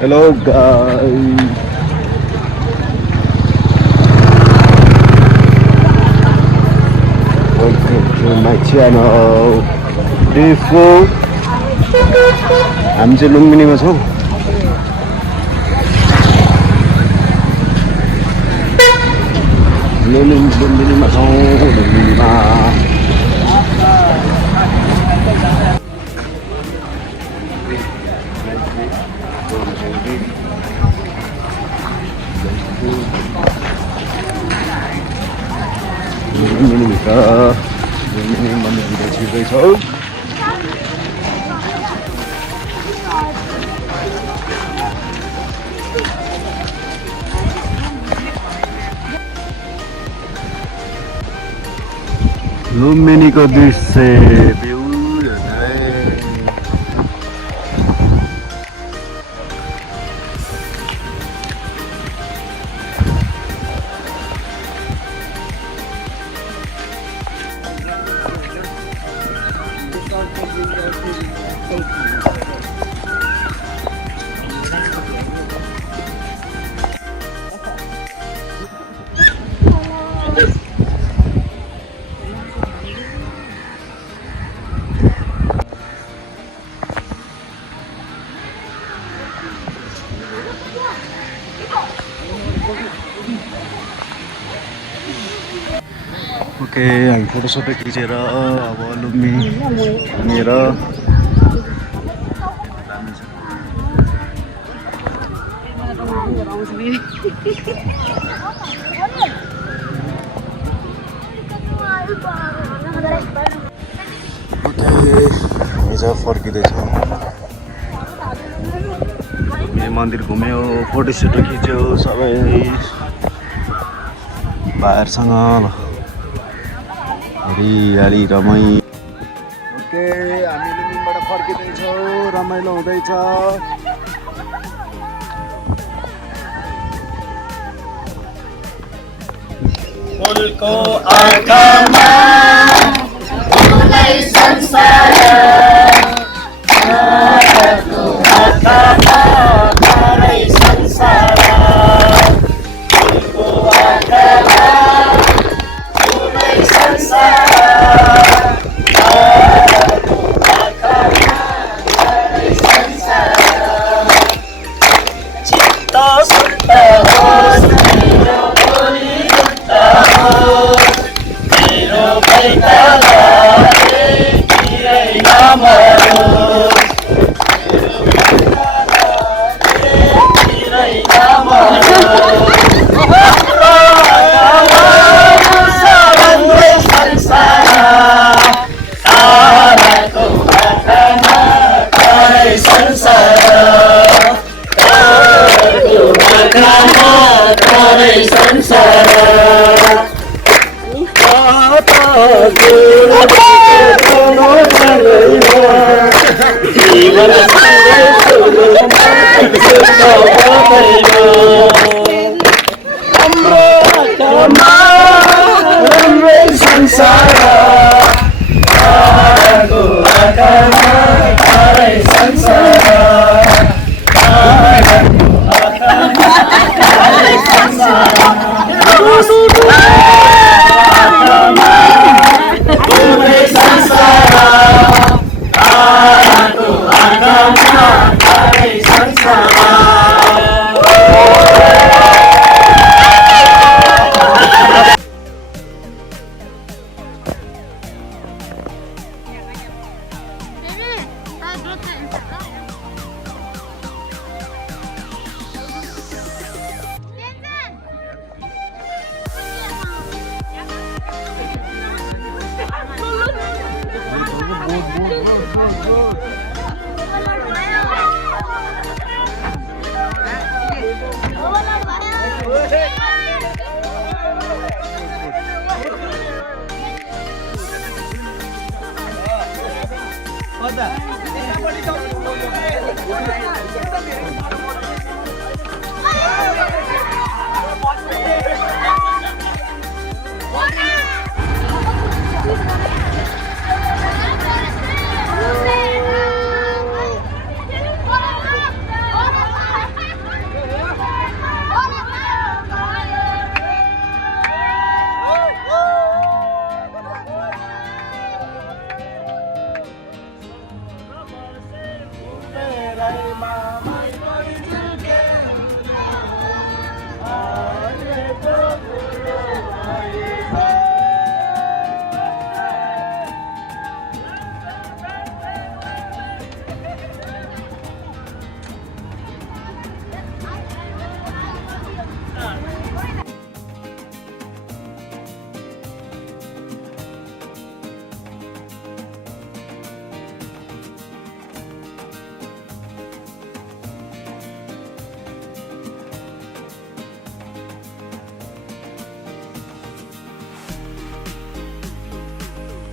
Hello guys. Welcome to my channel. Beautiful. हामी चाहिँ लुम्बिनीमा छौँ. लुम्बिनीमा छौँ. लुम्बिनीमा लुम्बिनी मन्दिरभित्र छिर्दैछौँ. लुम्बिनीको दृश्य भ्यू ओके, हामी फोटोसोटो खिचेर अब लुम्बिनी घुमेर हिजो फर्किँदैछौँ. मन्दिर घुम्यो, फोटोसोटो खिच्यो सबै भाइहरूसँग. हरियाली रमाइ. ओके, हामी लुम्बिनीबाट फर्किँदैछौँ. रमाइलो हुँदैछ. फुलको आँखामा फुलै संसार, ताराको आँखामा तारै संसार. फुलको आँखामा फुलै संसार, ताराको आँखामा तारै संसार. चित्त सुन्त होस् मेरो बोली मेरो बैतलाले किरै नमरोस्. किरै नमरोस्. संसार, ताराको आँखामा तारै संसार, ताराको आँखामा तारै संसार. जीवन हाम्रो आँखामा राम्रै संसार, ताराको आँखामा तारै संसार, ताराको आँखामा तारै संसार. फुलै संसार, ताराको आँखामा तारै संसार.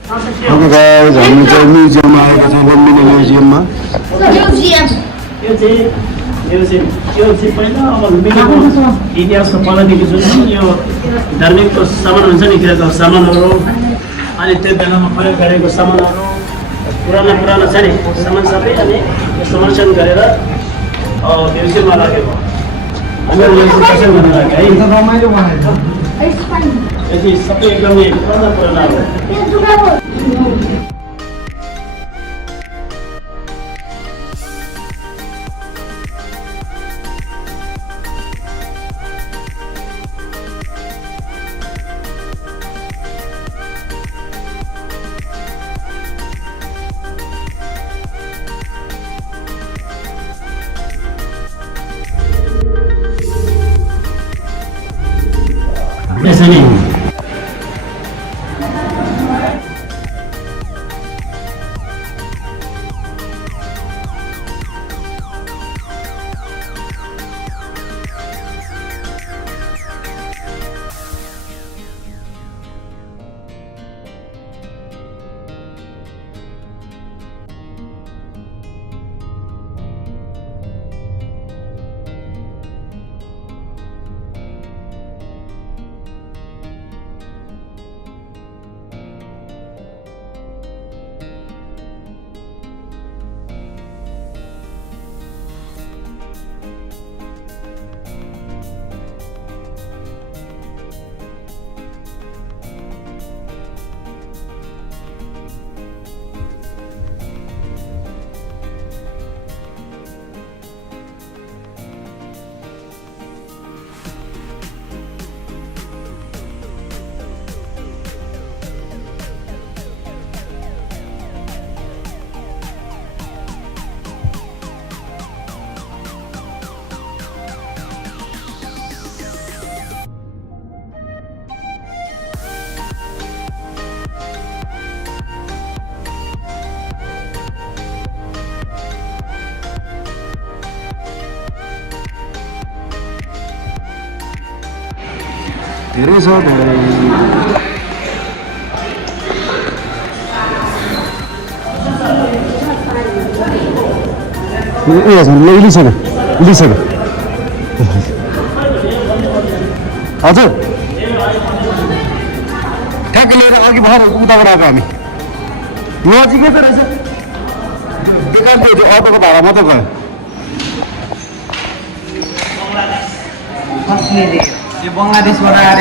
ओके गाइस हामी चाहिँ म्युजियममा आएको छौँ लुम्बिनी म्युजियममा यो चाहिँ पहिला अब लुम्बिनीको इतिहासको पहिलादेखि जुन यो धार्मिकको सामान हुन्छ नि किराको सामानहरू अनि त्यो बेलामा प्रयोग गरेको सामानहरू पुरानो छ नि सामान सबै अनि यो संरक्षण गरेर म्युजियममा राखेको हामीहरू यो संरक्षण गर्न लाग्यो है यो चाहिँ सबै एकदमै पुरानो यसरी धेरै छ धेरै लिइसक्यो हजुर ठ्याक्क लिएर अघि भएर उताबाट आएको हामी नजिकै त रहेछ दोकान त्यो अटोको भाडा मात्रै गयो यो बङ्गलादेशबाट आएर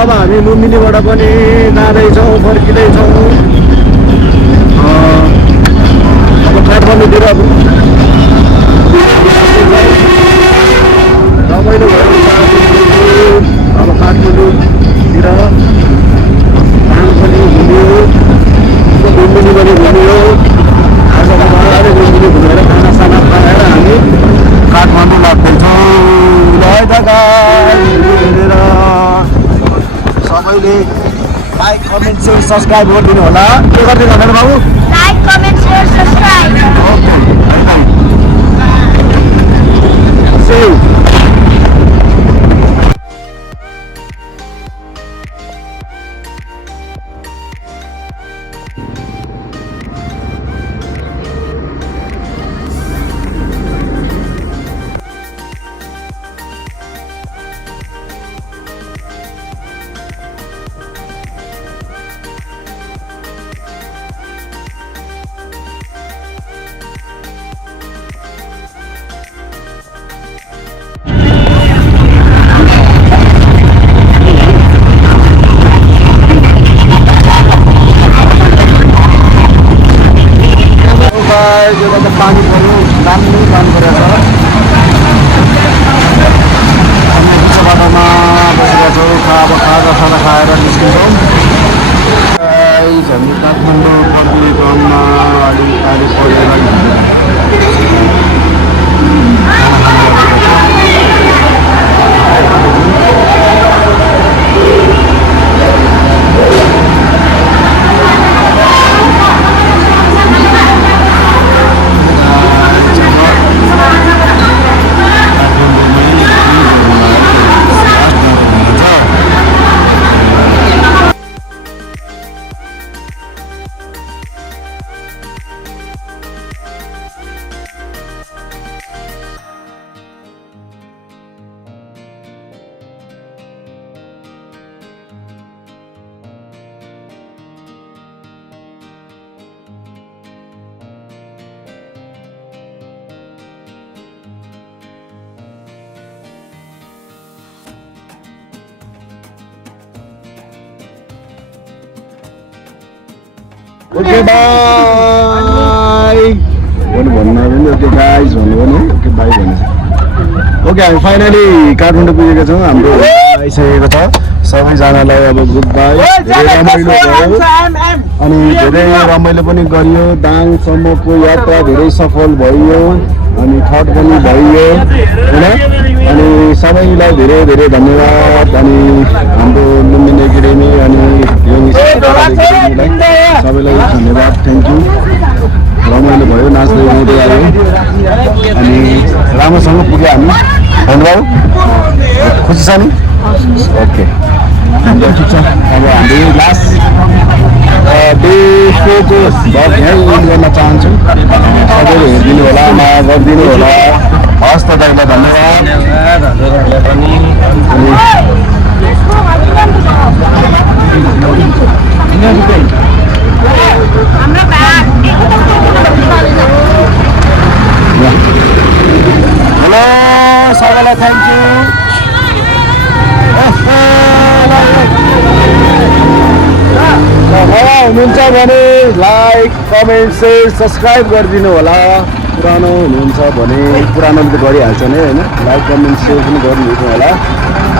अब हामी लुम्बिनीबाट पनि जाँदैछौँ फर्किँदैछौँ अब काठमाडौँतिर रमाइलो भयो अब काठमाडौँतिर धान पनि घुम्यो लुम्बिनी पनि घुम्यो आज मजाले लुम्बिनी घुमेर खानासाना खाएर हामी काठमाडौँ लाग्दैछौँ ल हेरेर सबैले लाइक कमेन्ट सेयर सब्सक्राइब गरिदिनु होला के गरिदिनु होला बाबु like comment share subscribe okay See you. पानी पऱ्यो दामी पानी परेको छ हामी बिच बाटोमा बसेका छौँ खाजासाजा खाएर निस्किन्छौँ ओके बाई भन्नु ओके गाइज भन्नु भने ओके बाई भनेछ ओके हामी फाइनली काठमाडौँ पुगेका छौँ हाम्रो आइसकेको छ सबैजनालाई अब गुड बाई धेरै रमाइलो भयो अनि धेरै रमाइलो पनि गरियो दाङसम्मको यात्रा धेरै सफल भयो अनि थट पनि भयो होइन अनि सबैलाई धेरै धेरै धन्यवाद अनि हाम्रो लुम्बिनी एकाडेमी अनि सबैलाई धन्यवाद थ्याङ्क यू रमाइलो भयो नाच्दै गाउँदै आयो अनि राम्रोसँग पुग्यो हामी धन्यवाद खुसी छ नि ओके ठिक छ अब हामीले लास्ट डे 4 को भ्लग यहीँ एन्ड गर्न चाहन्छु सबैले हेरिदिनु होला माया गरिदिनु होला हस् त दाइलाई धन्यवाद हेलो सबैलाई थ्याङ्क यू हुनुहुन्छ भने लाइक कमेन्ट सेयर सब्सक्राइब गरिदिनु होला पुरानो हुनुहुन्छ भने पुरानोले त गरिहाल्छ नै होइन लाइक कमेन्ट सेयर पनि गरिदिनु होला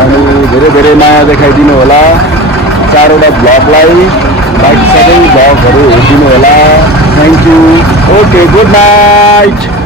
अनि धेरै धेरै माया देखाइदिनु होला 4 वटा भ्लगलाई बाँकी सबै भ्लगहरू हेरिदिनु होला thank you okay good night